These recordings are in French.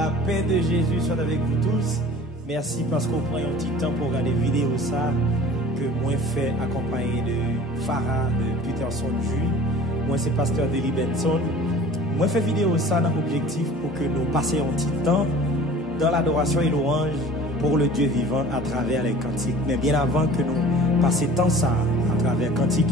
La paix de Jésus soit avec vous tous. Merci parce qu'on prend un petit temps pour regarder vidéo ça que moi fait accompagné de Farah, de Peterson Jules. Moi c'est pasteur Deli Benson. Moi fait vidéo ça dans l'objectif pour que nous passions un petit temps dans l'adoration et louange pour le Dieu vivant à travers les cantiques. Mais bien avant que nous passions tant ça à travers cantiques.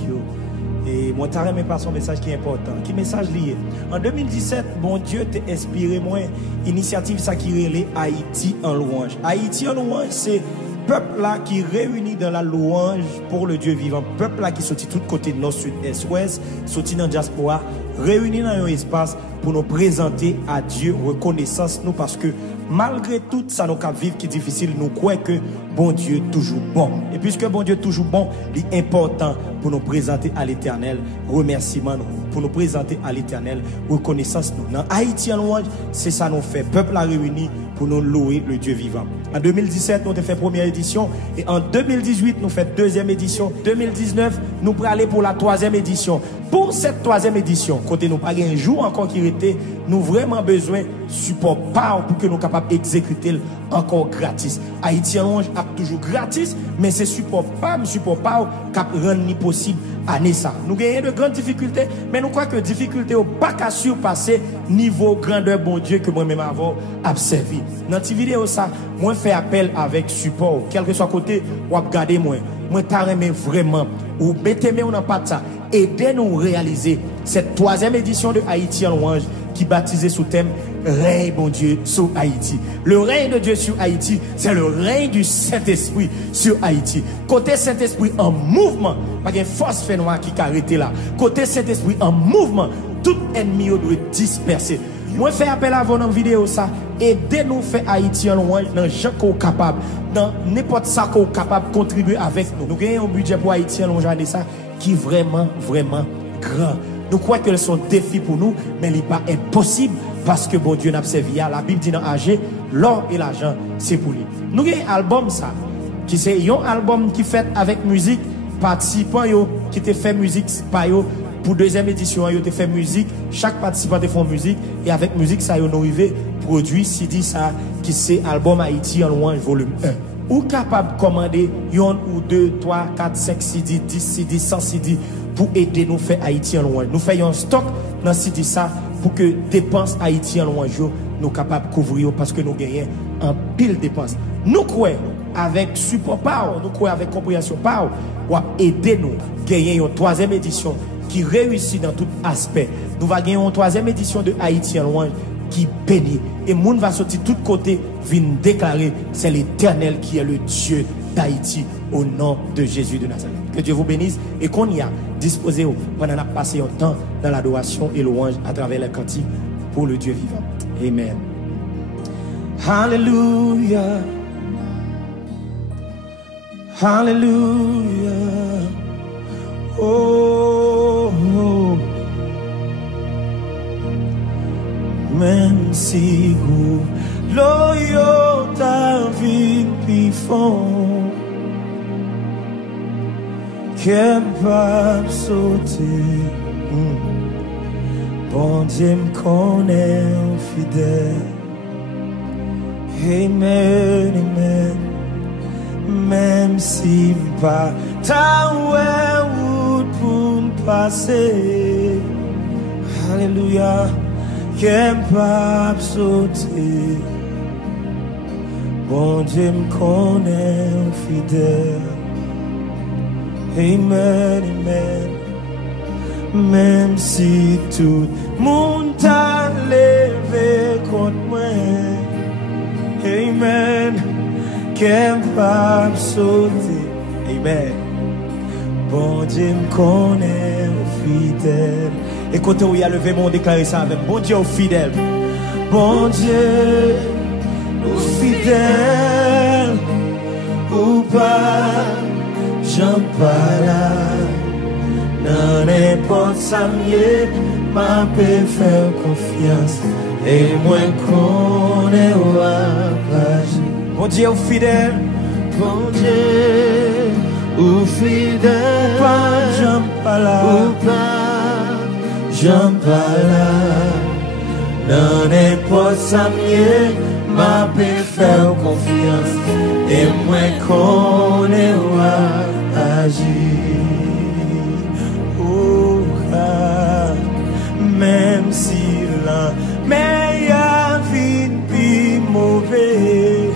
Et moi, t'as remis par son message qui est important. Qui message lié? En 2017, bon Dieu t'a inspiré, moi, initiative ça qui relève Haïti en louange. Haïti en louange, c'est peuple là qui réunit dans la louange pour le Dieu vivant. Peuple là qui sortit tout côté nord, sud, est, ouest, sorti dans la diaspora, réuni dans un espace pour nous présenter à Dieu reconnaissance nous parce que malgré tout ça nous cap vivre qui est difficile, nous croyons que bon Dieu est toujours bon. Et puisque bon Dieu est toujours bon, il est important pour nous présenter à l'Éternel remerciement nous, pour nous présenter à l'Éternel reconnaissance nous. Dans Haïti en louange, c'est ça nous fait. Peuple a réuni pour nous louer le Dieu vivant. En 2017, nous avons fait première édition et en 2018, nous faisons deuxième édition. 2019, nous allons aller pour la troisième édition. Pour cette troisième édition, côté nous pas un jour encore qui était, nous vraiment besoin de support pour que nous soyons capables d'exécuter encore gratis. Haïti en louange a toujours gratis, mais c'est support pas qui rend possible année ça. Nous gagnons de grandes difficultés, mais nous croyons que difficultés n'ont pas qu'à surpasser niveau grandeur bon Dieu que moi-même avant observé. Dans cette vidéo ça, moi fais appel avec support, quel que soit côté ou regarder moi t'arrête vraiment ou mettez-moi dans pas ça. Aidez-nous à réaliser cette troisième édition de Haïti en louange qui baptisée sous thème règne bon Dieu sur Haïti. Le règne de Dieu sur Haïti, c'est le règne du Saint-Esprit sur Haïti. Côté Saint-Esprit en mouvement, pas de force fait noire qui arrêté là. Côté Saint-Esprit en mouvement, tout ennemi doit disperser. Moi fais appel à vous dans la vidéo ça, aidez-nous faire Haïti en louange dans gens qu'on capable, dans n'importe ça qu'on capable de contribuer avec nous. Nous gagnons un budget pour Haïti en louange ça qui est vraiment grand. Nous croyons que c'est un défi pour nous, mais il n'est pas impossible parce que bon Dieu n'a pas servi. La Bible dit dans AG, l'or et l'argent, c'est pour lui. Nous avons un album ça, qui c'est un album qui fait avec musique, participant qui te fait musique par yo. Pour deuxième édition, yo te fait musique, chaque participant te fait musique, et avec musique ça, yo nous arrivé produit CD ça, qui c'est album Haïti en louange volume 1. Ou capable de commander yon ou 2, 3, 4, 5 CD, 10 CD, 100 CD pour aider nous faire Haïti en louange. Nous faisons un stock dans CD ça pour que dépenses Haïti en louange nous capables de couvrir parce que nous gagnons en pile dépenses. Nous croyons avec support power, nous croyons avec compréhension power, pour aider nous gagner une troisième édition qui réussit dans tout aspect. Nous allons gagner une troisième édition de Haïti en louange qui bénit. Et le monde va sortir de tous côtés, vient déclarer c'est l'Éternel qui est le Dieu d'Haïti au nom de Jésus de Nazareth. Que Dieu vous bénisse et qu'on y a disposé pendant qu'on a passé un temps dans l'adoration et louange à travers les cantiques pour le Dieu vivant. Amen. Hallelujah. Hallelujah. Oh, oh. Même si vous l'oyo ta vie pifon qu'elle va sauter, bon Dieu me connaît fidèle. Amen, amen. Même si pas ta route pour me passer, alléluia. Qu'elle va sauter, bon Dieu me connaît fidèle. Amen, amen. Même si tout le monde t'a levé contre moi, amen. Qu'elle va sauter, amen. Bon Dieu me connaît fidèle. Et quand on y a levé, on déclare ça avec bon Dieu fidèle. Bon Dieu fidèle, ou pas, j'en parle. Dans n'importe ça, ma paix faire confiance. Et moi, qu'on est au apage. Bon Dieu fidèle, bon Dieu ou fidèle, ou pas, j'en parle. Ou pas, j'en parle Dans n'importe sa mieux, m'a pu faire confiance. Et moi connais agir. Oh, ah, même si la meilleure vie plus mauvais,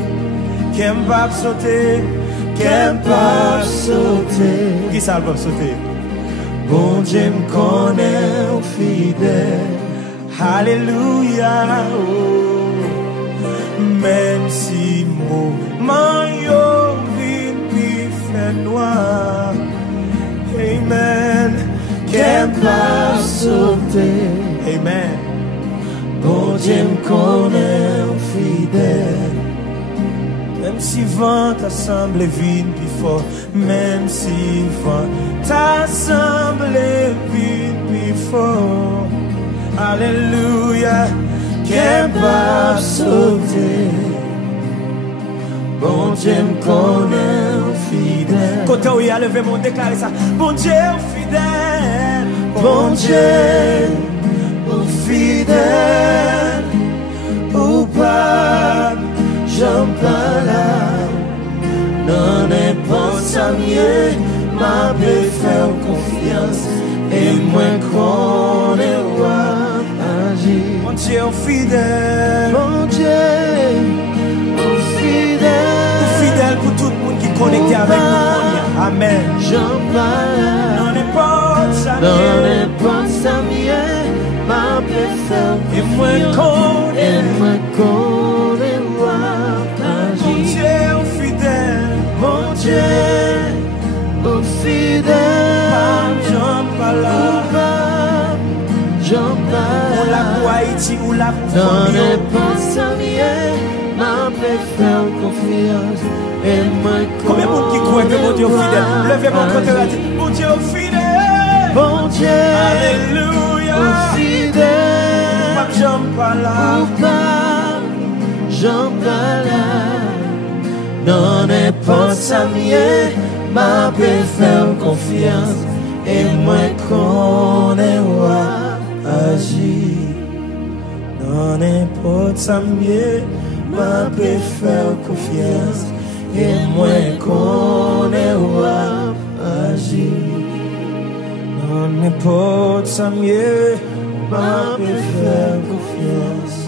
qu'elle va sauter, qu'elle va sauter. Qui ça va sauter? Bon Dieu me connaît fidèle. Alléluia. Oh. Même si mon yo vit puis fait noir. Amen. Qu'elle va sauter. Amen. Bon Dieu me connaît fidèle. Même si vent t'assemble vide puis fort, même si vent t'assemble vide puis fort, alléluia, qu'elle va sauter. Bon Dieu me connaît fidèle. Côté où il a levé mon déclaré ça. Bon Dieu fidèle. Bon Dieu fidèle. Ou pas. J'en parle, non n'importe ça mieux, m'a pu faire confiance, et moi connais agir. Mon Dieu fidèle, mon Dieu fidèle pour tout le monde qui est connecté avec nous. Amen. J'en parle, non n'importe ça mieux, m'a pu faire confiance, et moi connais. Mon Dieu, au fidèle, j'en parle, on la pour Haïti ou la pour famille. Dans n'importe sa vie, m'a faire confiance. Et moi, combien de monde qui croit que mon Dieu est fidèle? Levez mon côté et dites, mon Dieu est fidèle. Mon Dieu, alléluia, au fidèle, j'en parle, j'en parle. Non n'importe sa mieux, m'a pu faire confiance, et moi connais agir. Non n'importe sa mieux, m'a pu faire confiance, et moi connais agir. Non n'importe sa mieux, m'a pu faire confiance,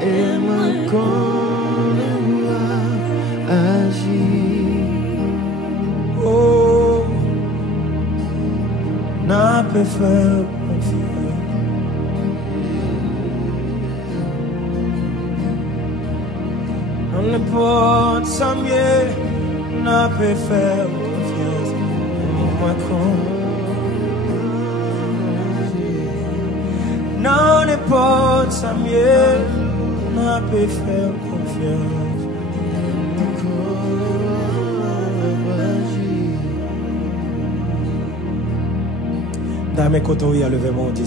et moi connais agir. Oh, n'a pas fait confiance. On ne porte sans mieux, n'a pas fait confiance. Moi non, ne porte sans mieux, n'a pas fait confiance. Dans mes côtés, il y a levé mon Dieu.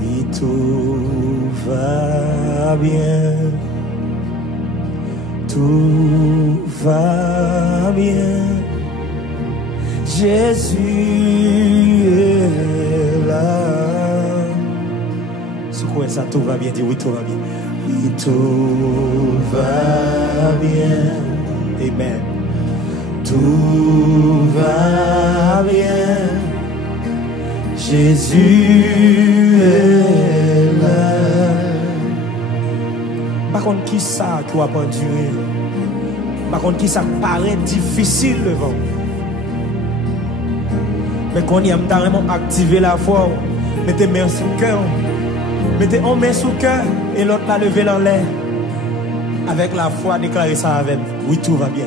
Oui, tout va bien. Tout va bien. Jésus est là. C'est quoi ça? Tout va bien. Dis oui, tout va bien. Oui, tout va bien. Amen. Tout va bien. Jésus est là. Par contre, qui ça qui va pas endurer? Par contre, qui ça paraît difficile devant? Mais quand il y a vraiment activé la foi, mettez main sous le cœur. Mettez en main sous le cœur et l'autre l'a levé dans l'air. Avec la foi, déclarez ça avec. Oui, tout va bien.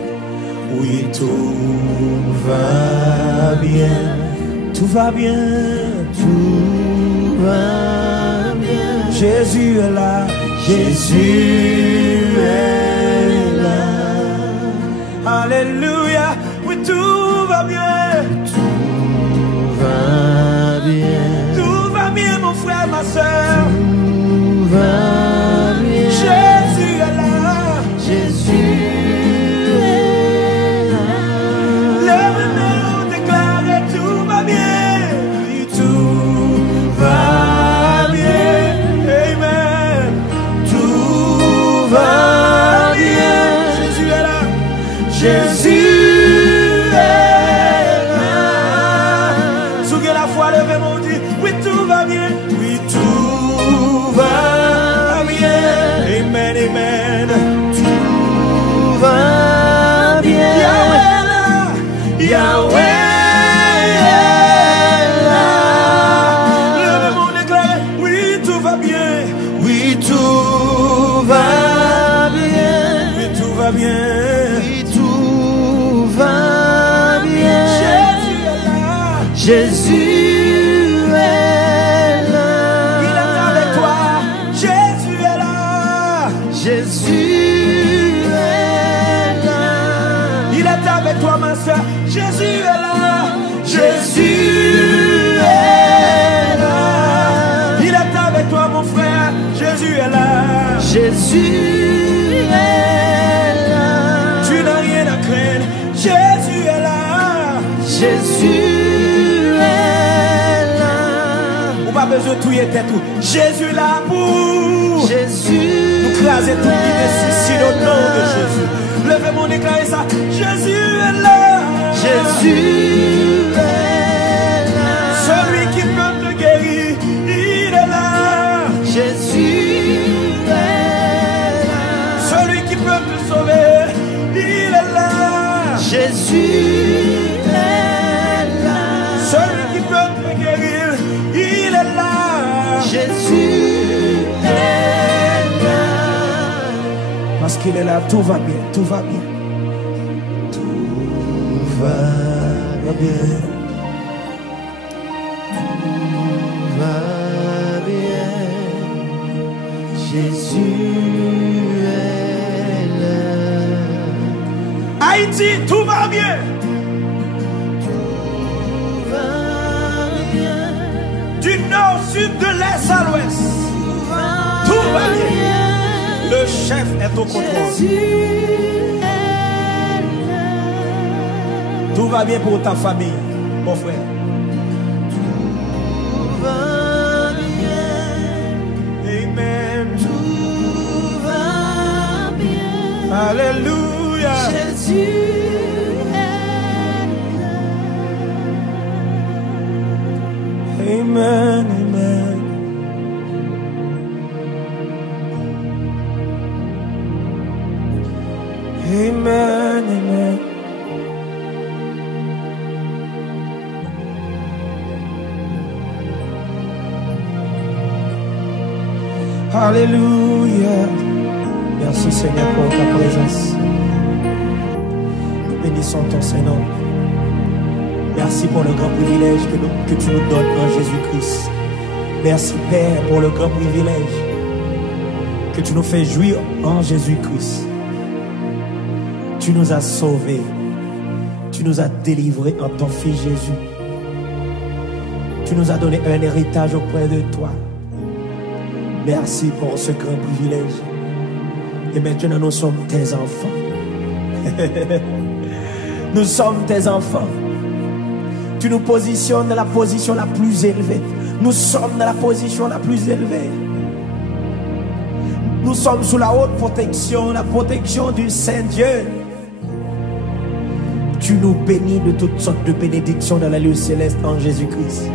Oui, tout va bien. Tout va bien. Tout va bien. Jésus est là. Jésus est là. Alléluia. Oui, tout va bien. Tout va bien. Tout va bien, mon frère, ma soeur. Tout va bien. Jésus est là. Jésus est là. Lève-nous, déclare, tout va bien. Oui, tout va bien. Jésus est là. Souvenez la foi, levez mon Dieu. Oui, tout va bien. Oui, tout va bien. Amen, amen. Tout va bien. Yahweh là. Yahweh est là. Levez mon déclaré. Oui, tout va bien. Oui, tout va bien. Oui, tout va bien. Jésus est là. Il est avec toi. Jésus est là. Jésus est là. Il est avec toi, ma soeur. Jésus est là. Jésus est là. Il est avec toi, mon frère. Jésus est là. Jésus est là. Tu n'as rien à craindre. Jésus est là. Jésus. Pas besoin de tout y être tout. Jésus là pour Jésus. Nous craser tout l'idée suicide au nom de Jésus. Levez mon déclarer ça. Jésus est là. Jésus est là. Celui qui peut te guérir, il est là. Jésus est là. Celui qui peut te sauver, il est là. Jésus est là. Celui qui peut te guérir, il est là. Jésus est là. Parce qu'il est là, tout va bien, tout va bien. Tout va bien. Tout va bien. Jésus est là. Haïti, tout va bien. Du nord, sud, de l'est à l'ouest. Tout va bien. Le chef est au contrôle. Tout va bien pour ta famille, mon frère. Tout va bien. Amen. Tout va bien. Alléluia. Jésus. Amen, amen. Amen, amen. Alléluia. Merci Seigneur pour ta présence. Nous bénissons ton Seigneur. Merci pour le grand privilège que tu nous donnes en Jésus-Christ. Merci Père pour le grand privilège que tu nous fais jouir en Jésus-Christ. Tu nous as sauvés. Tu nous as délivrés en ton Fils Jésus. Tu nous as donné un héritage auprès de toi. Merci pour ce grand privilège. Et maintenant nous sommes tes enfants. Nous sommes tes enfants. Tu nous positionnes dans la position la plus élevée. Nous sommes dans la position la plus élevée. Nous sommes sous la haute protection, la protection du Saint-Dieu. Tu nous bénis de toutes sortes de bénédictions dans la lieu céleste en Jésus-Christ.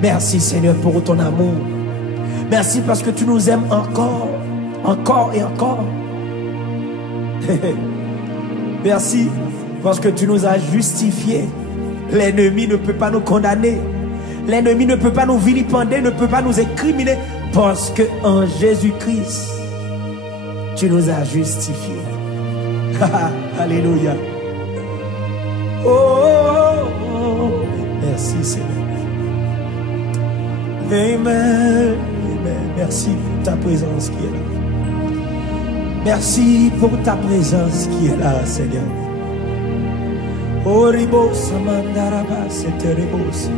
Merci Seigneur pour ton amour. Merci parce que tu nous aimes encore, encore et encore. Merci parce que tu nous as justifiés. L'ennemi ne peut pas nous condamner. L'ennemi ne peut pas nous vilipender, ne peut pas nous incriminer. Parce que en Jésus-Christ, tu nous as justifiés. Alléluia. Oh, oh, oh. Merci Seigneur. Amen. Amen. Merci pour ta présence qui est là. Merci pour ta présence qui est là, Seigneur. Oh, ribo samandaraba, c'était ribos.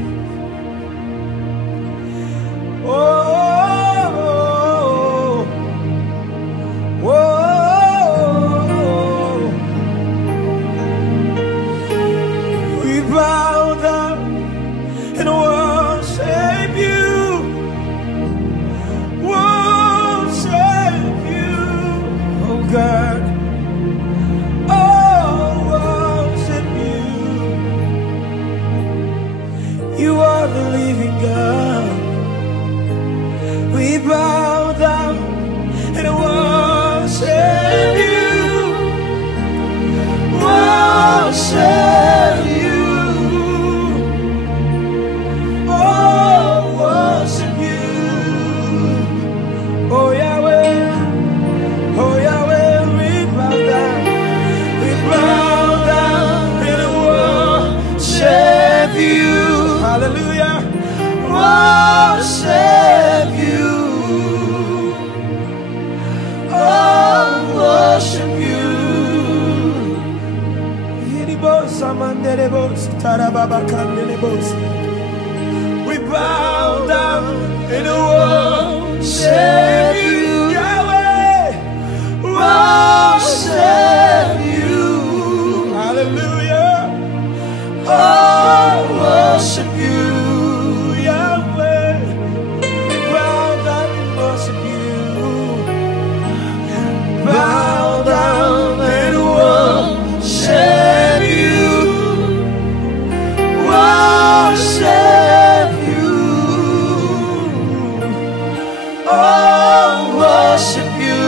Oh, oh, oh, oh, oh. We bow down and worship you, worship you, oh God. Oh, We bow down and worship you, Yahweh. Worship you. Hallelujah. Oh, worship you, Yahweh. We bow down and worship you. Bow down and worship you. Worship you. Oh, worship you.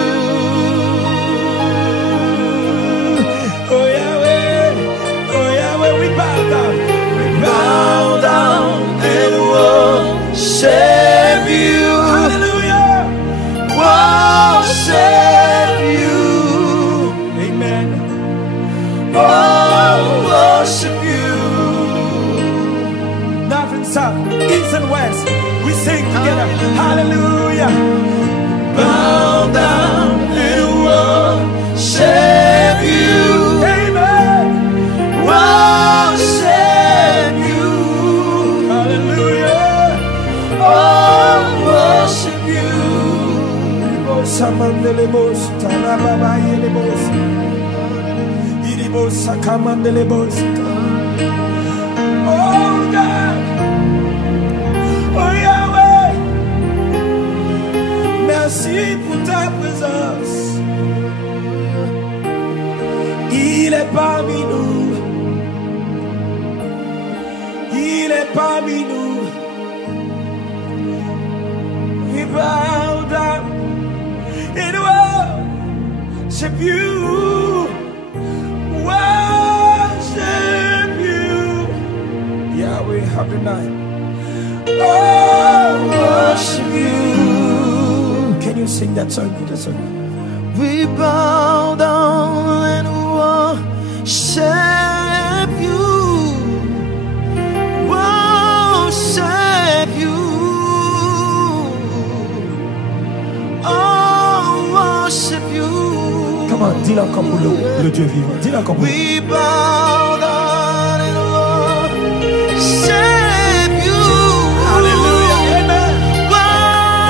Oh Yahweh, we bow down. We bow down and worship you. Hallelujah. Worship you. Amen. Oh, worship you. North and south, east and west, we sing together. Hallelujah. Bow down and worship you. Amen. Worship you. Hallelujah. Oh, worship you. Samandelebos, Tarababayelebos, Iribos, Sakamandelebos. Oh God, oh Yahweh, merci pour ta présence. Il est parmi nous, il est parmi nous. We bow down and worship you, worship you, Yahweh Adonai. Oh, worship you. Can you sing that song? That song. We bow down and worship you, worship you. Oh, worship you. Come on, dis-le encore pour le Dieu vivant. Dis-le encore pour we bow down and worship you. Hallelujah. Amen.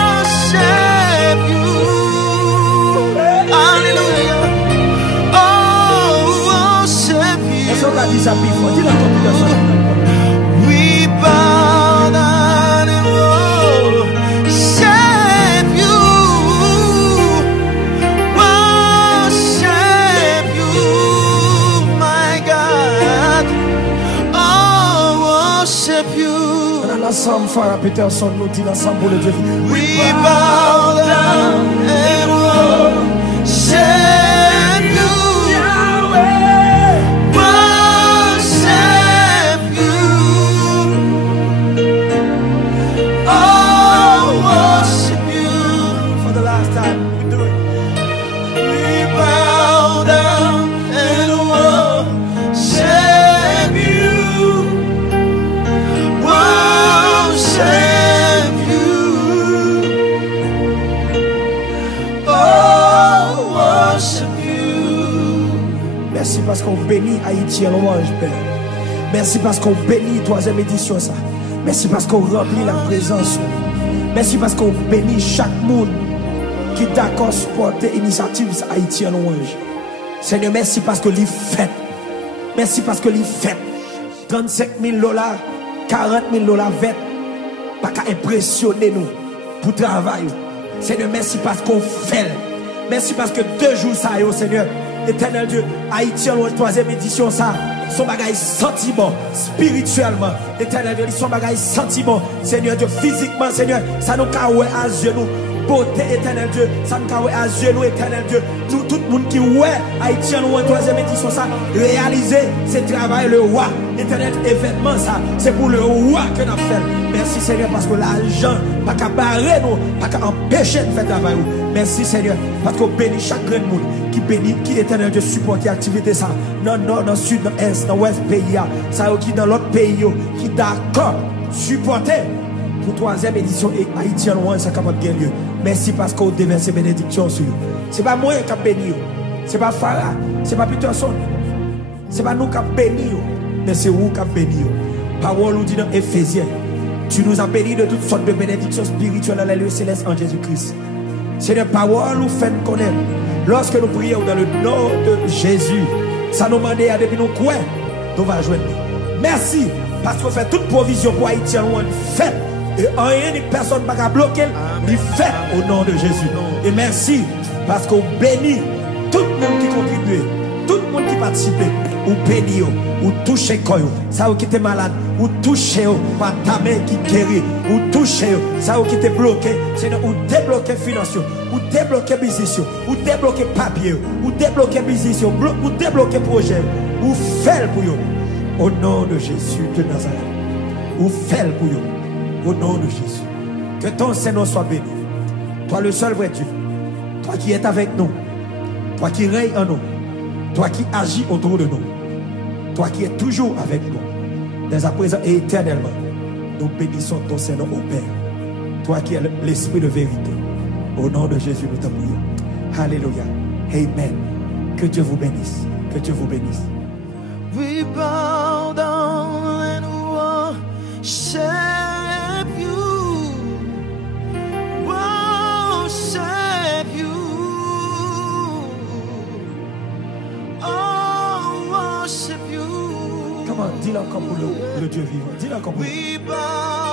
Worship you. Hallelujah. Oh, worship you. Est-ce qu'on a dit ça before? Dis-le encore pour ça. We bow down and worship you. Ensemble, Farah Peterson nous dit ensemble pour le Dieu. We bow down and worship you, Yahweh. Worship you. Oh, worship you. For the last time, we do it. We bow down and worship you. Worship you. Oh, worship you. Merci parce qu'on bénit Haïti à louange, Père. Merci parce qu'on bénit troisième édition ça. Merci parce qu'on remplit la présence. Merci parce qu'on bénit chaque monde qui est d'accord supporter l'initiative Haïti à louange. Seigneur, merci parce que l'y fait. Merci parce que l'y fait. 35 000 $, 40 000 $, 20. Pas qu'à impressionner nous pour travail. Seigneur, merci parce qu'on fait. Merci parce que 2 jours ça y est, Seigneur. Éternel Dieu, Haïti en troisième édition ça. Son bagage sentiment, spirituellement. Éternel Dieu, son bagage sentiment. Seigneur Dieu, physiquement, Seigneur, ça nous caoué à genoux. Beauté, éternel Dieu, ça nous caoué à genoux, éternel Dieu. Tout le monde qui ouais, Haïti en troisième édition ça, réaliser ce travail, le roi. Éternel événement ça, c'est pour le roi que nous avons fait. Merci Seigneur parce que l'argent, pas qu'à barrer nous, pas qu'à empêcher de faire travail. Merci Seigneur parce qu'on bénit chaque grand monde qui bénit, qui éternel Dieu supporte l'activité ça. Dans nord, dans sud, dans est, dans ouest pays, ça qui dans l'autre pays, qui d'accord, supporter pour troisième édition et Haïti en loin, ça capable de gagner. Merci parce qu'on déverse bénédiction sur nous. Ce n'est pas moi qui bénis, ce n'est pas Farah, ce n'est pas Peterson, ce n'est pas nous qui bénis. mais c'est vous qui avez béni. Parole nous dit dans Éphésiens, tu nous as bénis de toutes sortes de bénédictions spirituelles dans les lieux célestes en Jésus-Christ. C'est des paroles nous fait connaître. Lorsque nous prions dans le nom de Jésus, ça nous demande à depuis nous quoi, nous va joindre. Merci, parce qu'on fait toute provision pour Haïti, on fait. Et rien ni personne ne va bloquer, il fait au nom de Jésus. Et merci, parce qu'on bénit tout le monde qui contribue, tout le monde qui participe, ou bénit, ou touche quoi, ça qui était malade, ou touche par ta main qui guérit, ou touche ça qui était bloqué, c'est ou débloquer financier, ou débloquer business, ou débloquer papier, ou débloquer business, ou débloquer projet, ou faire pour eux. Au nom de Jésus de Nazareth, ou faire pour eux. Au nom de Jésus. Que ton Seigneur soit béni. Toi le seul vrai Dieu. Toi qui es avec nous. Toi qui règnes en nous. Toi qui agis autour de nous. Toi qui es toujours avec nous. Dès à présent et éternellement. Nous bénissons ton Seigneur au Père. Toi qui es l'Esprit de vérité. Au nom de Jésus, nous te prions. Alléluia. Amen. Que Dieu vous bénisse. Que Dieu vous bénisse. We bow down and worship you. Worship you. Oh, worship you. Comment? Dis-le encore pour le Dieu vivant. Dis-le encore pour We bow